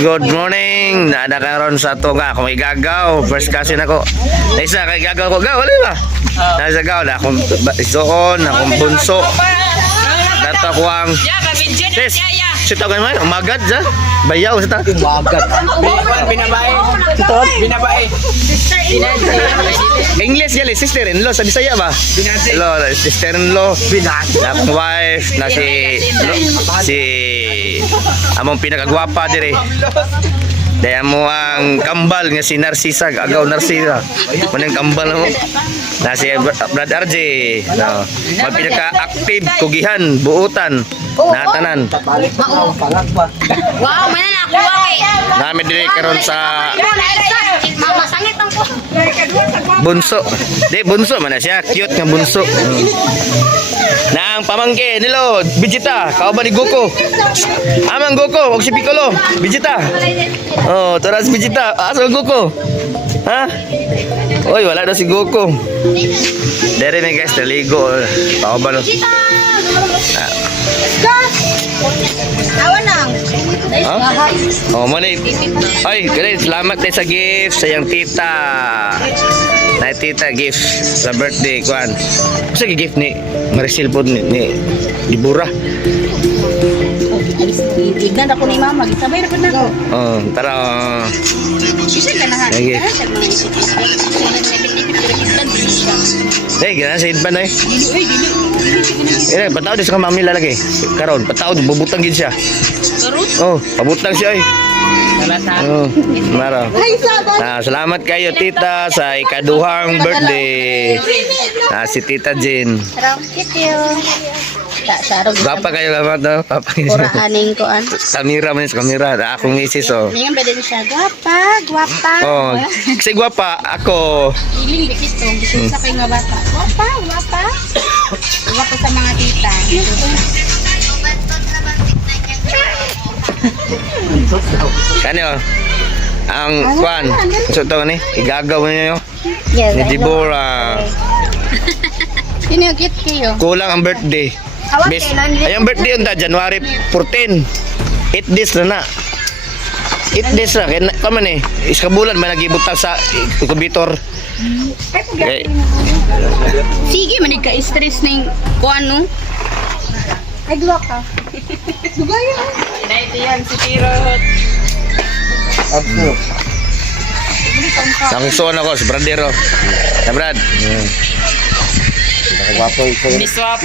good morning. Nada karon sa to nga akong igagaw. First kasi nako. Isa kay gagaw ko gaw, wala ba? Nasa gaw na akong isuon, akong bunso. Dato ko ang sis. Sito ka man, umagad sa bayaw sa ta. Umagad. Binabae. Ito, binabae. English gali sister-in-law sa Bisaya ba? Lo, sister-in-law. Na akong wife na si among pinakagwapa dire. Daya mo ang kambal nga si Narcisa, agaw Narcisa. Manang kambal mo. Na si Brad RJ. No. Mag pinaka-active kugihan, buutan, natanan. Wow, mana na ako kay. Nami dire karon sa Masangit ang ko. bunso. Di bunso man na siya, cute nga bunso. Na ang pamangkin nilo, Vegeta, kauban ni Goku. Amang Goku, og si Piccolo, Vegeta. Oh, turas Vegeta, asa Goku? Ha? Oy, wala daw si Goku. Dere ni guys, naligo. Kauban. Awan nang. Ha? Oh, mo ni. Ay, great. Salamat tayo sa gift sa iyang tita. Na tita gift sa birthday kuan. Sa gift ni Maricel po ni Dibura. Tignan ako ni mama, sabay ra pud nako. Oh, tara. Isa ka na ha. Lagi. Hey, gana sa idban ay. Eh, pataw di sa mamila lagi. Karon, pataw bubutang gid siya. Karut. Oh, pabutang siya ay. Oh, mara. Salamat kayo tita sa ikaduhang birthday. Si Tita Jean. Thank you. Sa arog. Gapa kayo lamat no? Ora aning ko an. Kamera man sa kamera. Akong misis oh. Ngayon ba din siya gwapa, gwapa. Oh, kasi gwapa ako. Iling bikit to, bikit sa kay nga bata. Gwapa, gwapa. Gwapa sa mga tita. Kanyo. Ang kwan. So to ni, igagaw niyo. Yes. Ni Dibora. Sino yung kit kayo? Kulang ang birthday. Bis, ay ang birthday unta January 14. 8 days na na. 8 days na. Kaya naman eh. Iskabulan man nagibutang sa incubator. Okay. Sige, manig ka stress ning kuan no. Ay duwa ka. Dugay. Dahil yan si Tirot. Sangson ako si Bradero. Na Brad. Nakagwapo ito. Biswap.